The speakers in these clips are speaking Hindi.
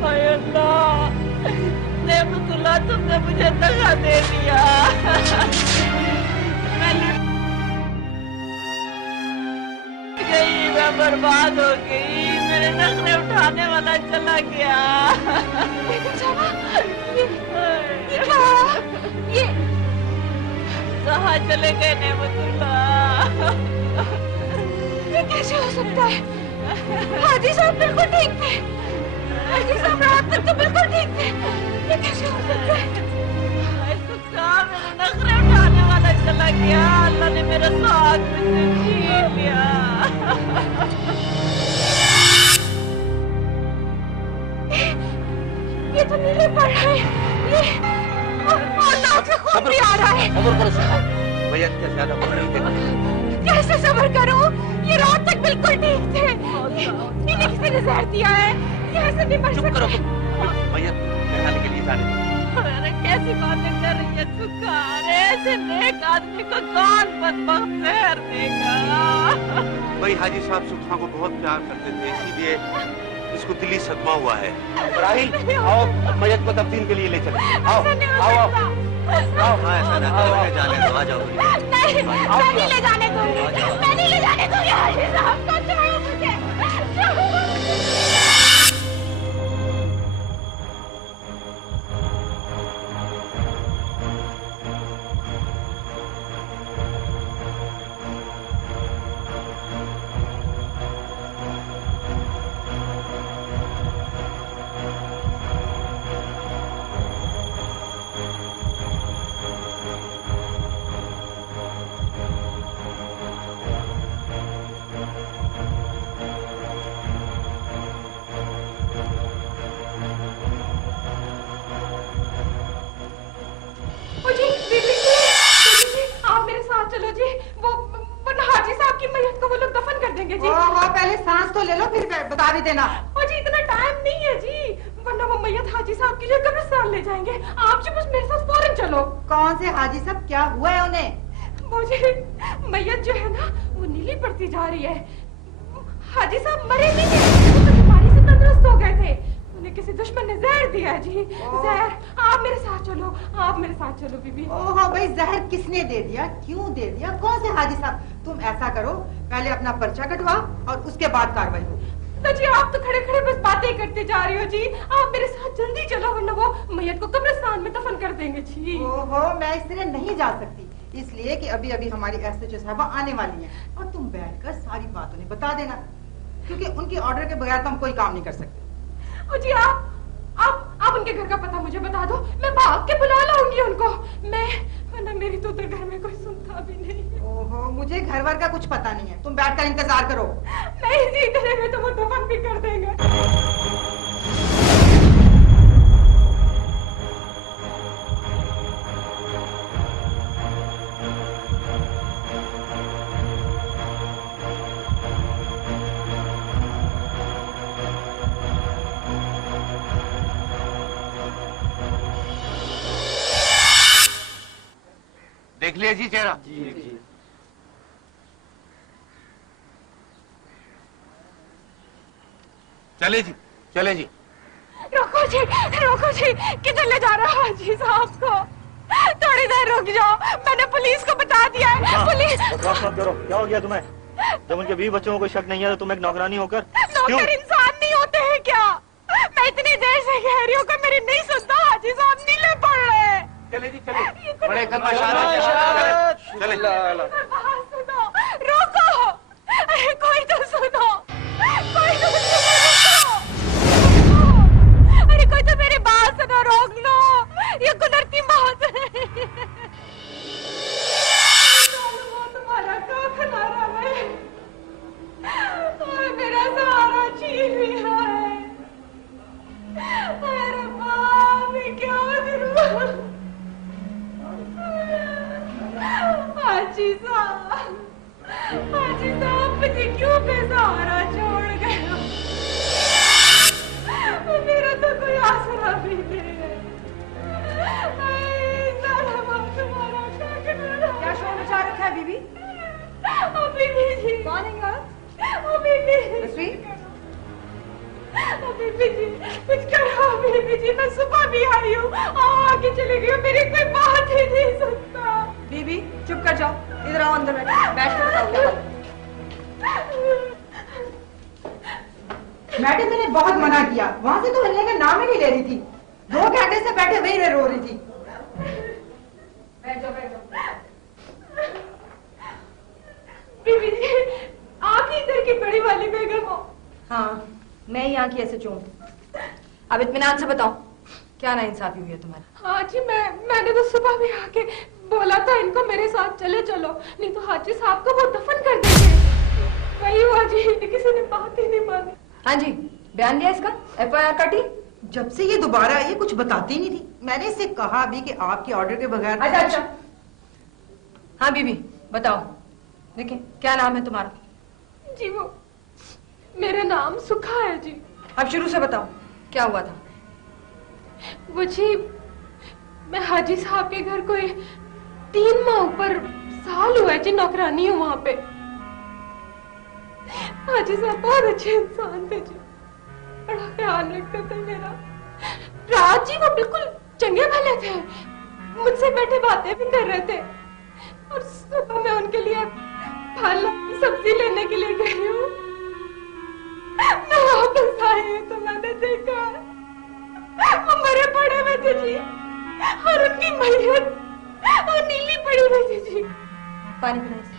हाय अल्लाह, नेमतुल्लाह तुमने मुझे दगा दे दिया। मैं लुट गई, मैं बर्बाद हो गई, मेरे नखरे उठाने वाला चला गया। ये कहाँ चले गए नेमतुल्लाह? ये कैसे हो सकता है? हाजी साहब बिल्कुल ठीक थे, हाजी साहब रात तक तो बिल्कुल ठीक थे, ये कैसे हो सकता है? मेरे नखरे उठाने वाला चला गया, अल्लाह ने मेरा साथ मुझसे छीन लिया। ये तो नीले पड़ रहा है, ये नाक से खून भी आ रहा है। सब्र करो, भैया क्या ज्यादा बोल रही थी? कैसे सब्र करूं? ये रात तक बिल्कुल ठीक थे, इन्हें किसी ने जहर दिया है, ये ऐसे नहीं मर सकते। चुप करो, भैया नहाने के लिए जाने दो। अरे कैसी बातें कर रही है चुका? अरे ऐसे नेक आदमी को कौन बदबख्त जहर देगा? भाई हाजी साहब सुखा को बहुत प्यार करते थे, इसीलिए इसको दिली सदमा हुआ है। राहिल आओ, मैयत को तब्दील के लिए ले चलो। आओ आओ आओ, ऐसा ना करो, जाने दो, आ जाओ। नहीं, मैं नहीं ले जाने दूंगी, मैं नहीं ले जाने दूंगी हाजी साहब को, छोड़ो मुझे। बता भी देना। जी इतना टाइम नहीं है जी, वरना वो मैयत हाजी साहब के लिए कब्रिस्तान ले जाएंगे। आप जी बस मेरे साथ फौरन चलो। कौन से हाजी साहब, क्या हुआ है उन्हें? मुझे मैयत जो है ना वो नीली पड़ती जा रही है। हाजी साहब मरे नहीं है, वो तो बीमारी से तंदुरुस्त हो गए थे, उन्हें किसी दुश्मन ने जहर दिया जी। जहर, आप मेरे साथ चलो, आप मेरे साथ चलो बीबी। ओहो भाई, जहर किसने दे दिया, क्यों दे दिया, कौन से हाजी साहब? तुम ऐसा करो, पहले अपना पर्चा कटवाओ और उसके बाद कार्रवाई हो। तो जी आप तो खड़े खड़े बस बातें करते जा रही हो जी, आप मेरे साथ जल्दी चलो वरना वो मैयत को कब्रिस्तान में दफन कर देंगे जी। ओहो, मैं इस तरह नहीं जा सकती, इसलिए कि अभी अभी हमारी एसएचओ साहबा आने वाली हैं और तुम बैठकर सारी बात उन्हें बता देना, क्योंकि उनके ऑर्डर के बगैर तो हम कोई काम नहीं कर सकते। ओ जी आप उनके घर का पता मुझे बता दो, मैं भाग के बुला लाऊंगी उनको। वरना मेरी तो उधर घर में कोई सुनता भी नहीं। ओहो, मुझे घर वर का कुछ पता नहीं है, तुम बैठकर इंतजार करो। नहीं जी, इतने में तो वो दफन भी कर देंगे। देख लिया जी चेहरा? जी जी। चले जी, चले जी। रोको जी, किधर ले जा रहा है जी साहब को? थोड़ी देर रुक जाओ, मैंने पुलिस को बता दिया है। पुलिस बकवास मत करो, क्या हो गया तुम्हें? जब उनके 20 बच्चों को कोई शक नहीं है तो तुम एक नौकरानी होकर नौकर इंसान नहीं होते हैं क्या? मैं इतनी देर से कह रही हूँ कि मेरी नहीं सुनता, हाजी साहब नीले पड़ रहे हैं। चले जी, चले। बड़े कदम चले। सुनो, रोको, अरे कोई तो सुनो, कोई तो सुनो, अरे कोई तो मेरी बात सुनो, रोक लो, ये कुदरती मौत है। तुम्हारा क्या खिलाना है? और मेरा सहारा छीन लिया है। अरे बाप, मैं क्या करूं? हाजी साहब मुझे क्यों बेसहारा छोड़ गया? मेरा तो कोई आसरा भी नहीं है। क्या शोर मचा रखा है बीबी? बीबी जी, कौन है? बीबी जी कुछ करो बीबी जी, मैं सुबह भी आई हूँ आगे चली गई हूँ, मेरी कोई बात ही नहीं सुनता। बीबी चुप कर जाओ, इधर आओ अंदर बैठ के बताओ क्या बात। मैडम मैंने बहुत मना किया, वहां से तो हिलने का नाम ही नहीं ले रही थी, 2 घंटे से बैठे वही रो रही थी। बैठ जाओ बैठ जाओ। बीबी जी आप ही इधर की बड़ी वाली बेगम हो? हाँ मैं यहाँ की एसएचओ हूँ। अब इत्मीनान से बताओ क्या नाइंसाफी हुई है तुम्हारी? हाँ जी मैंने तो सुबह भी आके बोला था इनको मेरे साथ चले चलो, नहीं तो हाजी साहब को वो दफन कर देंगे। वही हुआ जी, किसी ने बात ही नहीं मानी। हाँ जी बयान दिया इसका, एफआईआर काटी? जब से ये दोबारा आई कुछ बताती नहीं थी, मैंने इससे कहा भी कि आपके ऑर्डर के बगैर। अच्छा हाँ बीबी बताओ, देखिए क्या नाम है तुम्हारा? जी वो मेरा नाम सुखा है जी। अब शुरू से बताओ क्या हुआ था? वो जी मैं हाजी साहब के घर कोई 3 माह ऊपर साल हुआ है जी, नौकरानी हूँ वहां पे। हाजी साहब बहुत अच्छे इंसान थे जी, बड़ा ख्याल रखते थे मेरा। रात जी वो बिल्कुल चंगे भले थे, मुझसे बैठे बातें भी कर रहे थे। और सुबह मैं उनके लिए फल सब्जी लेने के लिए गई हूँ, मैं वापस आई हूँ तो मैंने देखा वो मरे पड़े हुए थे जी, और उनकी मैयत वो नीली पड़ी हुई थी जी। पानी पिलाइए।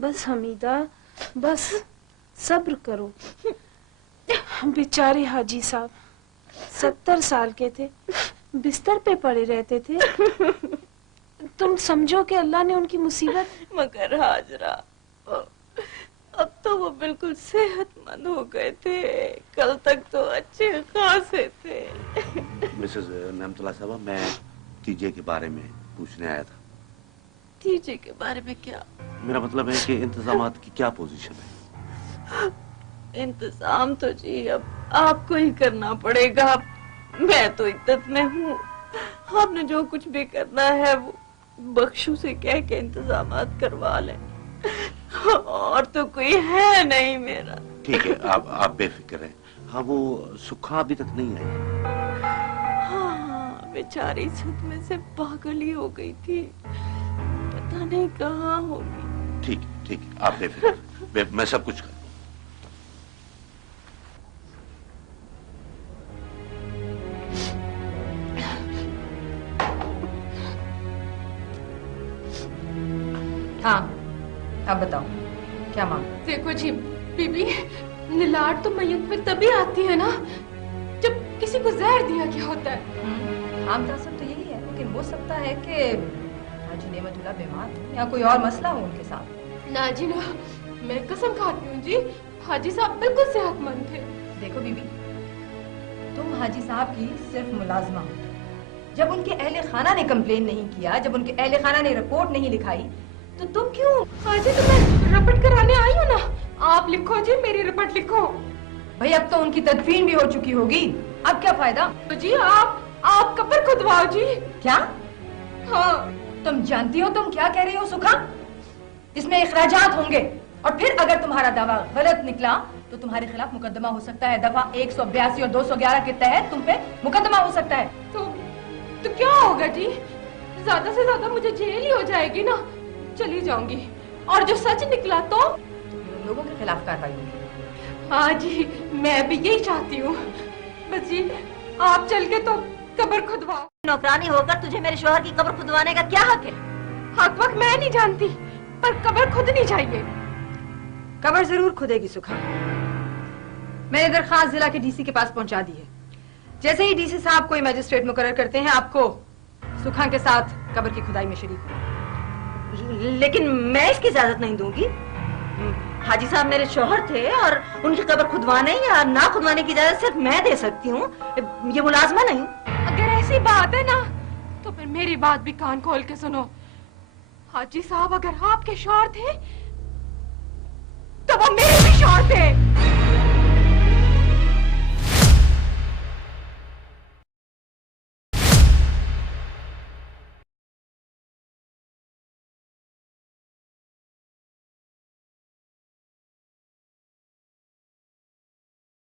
बस हमीदा, बस सब्र करो। बेचारे हाजी साहब 70 साल के थे, बिस्तर पे पड़े रहते थे। तुम समझो कि अल्लाह ने उनकी मुसीबत। मगर हाजरा अब तो वो बिल्कुल सेहतमंद हो गए थे, कल तक तो अच्छे खासे थे। मिसेस नेमतुल्ला साहबा, मैं तीजे के बारे में पूछने आया था। तीजे के बारे में क्या? मेरा मतलब है कि इंतजामात की क्या पोजीशन है? इंतजाम तो जी अब आपको ही करना पड़ेगा, मैं तो इद्दत में हूँ। आपने जो कुछ भी करना है वो बख्शू से कह के इंतजामात करवा लें, और तो कोई है नहीं मेरा। ठीक है, आप बेफिक्र हैं। हाँ वो सुखा अभी तक नहीं आई? हाँ बेचारी सदमे से पागल ही हो गई थी, पता नहीं कहाँ होगी। ठीक, आप बेफिक्र, मैं सब कुछ कर। हाँ अब बताओ क्या मांग? देखो जी बीबी, निलाट तो मैयत में तभी आती है ना जब किसी को जहर दिया गया होता है। आम तासब तो यही है, लेकिन हो सकता है कि हाजी नेमतुल्ला बीमार हो या कोई और मसला हो उनके साथ। ना जी ना, मैं कसम खाती हूँ जी, हाजी साहब बिल्कुल सेहतमंद थे। देखो बीबी, तुम हाजी साहब की सिर्फ मुलाजमा हो। जब उनके अहले खाना ने कंप्लेन नहीं किया, जब उनके अहले खाना ने रिपोर्ट नहीं लिखाई, तो तुम क्यों? हाजी तो मैं रपट कराने आई हूँ ना, आप लिखो जी, मेरी रपट लिखो। भाई अब तो उनकी तदफीन भी हो चुकी होगी, अब क्या फायदा? तो जी आप कब्र खुदवाओ जी। क्या? हाँ। तुम जानती हो तुम क्या कह रही हो सुखा? इसमें इखराजात होंगे, और फिर अगर तुम्हारा दावा गलत निकला तो तुम्हारे खिलाफ मुकदमा हो सकता है। दफा 182 और 211 के तहत तुम पे मुकदमा हो सकता है। तो क्या होगा जी? ज्यादा से ज्यादा मुझे जेल ही हो जाएगी ना, चली जाऊंगी। और जो सच निकला तो उन लोगों के खिलाफ कार्रवाई होगी। हाँ जी, मैं भी यही चाहती हूँ। बस जी आप चल के तो कब्र खुदवाओ। नौकरानी होकर तुझे मेरे शोहर की कब्र खुदवाने का क्या हक है? हक वक्त मैं नहीं जानती, पर कब्र खुदनी चाहिए। कब्र जरूर खुदेगी सुखा। मैंने दरखास्त जिला के डीसी के पास पहुंचा दी है। जैसे ही डीसी साहब कोई मजिस्ट्रेट मुकर्रर करते हैं, आपको सुखा के साथ कब्र की खुदाई में शरीक होना। लेकिन मैं इसकी इजाजत नहीं दूंगी। हाजी साहब मेरे शोहर थे और उनकी कब्र खुदवाने या ना खुदवाने की इजाजत सिर्फ मैं दे सकती हूँ, ये मुलाजमा नहीं। अगर ऐसी बात है ना तो फिर मेरी बात भी कान खोल के सुनो। हाजी साहब अगर आपके शौहर थे तो वो मेरे भी शौहर थे।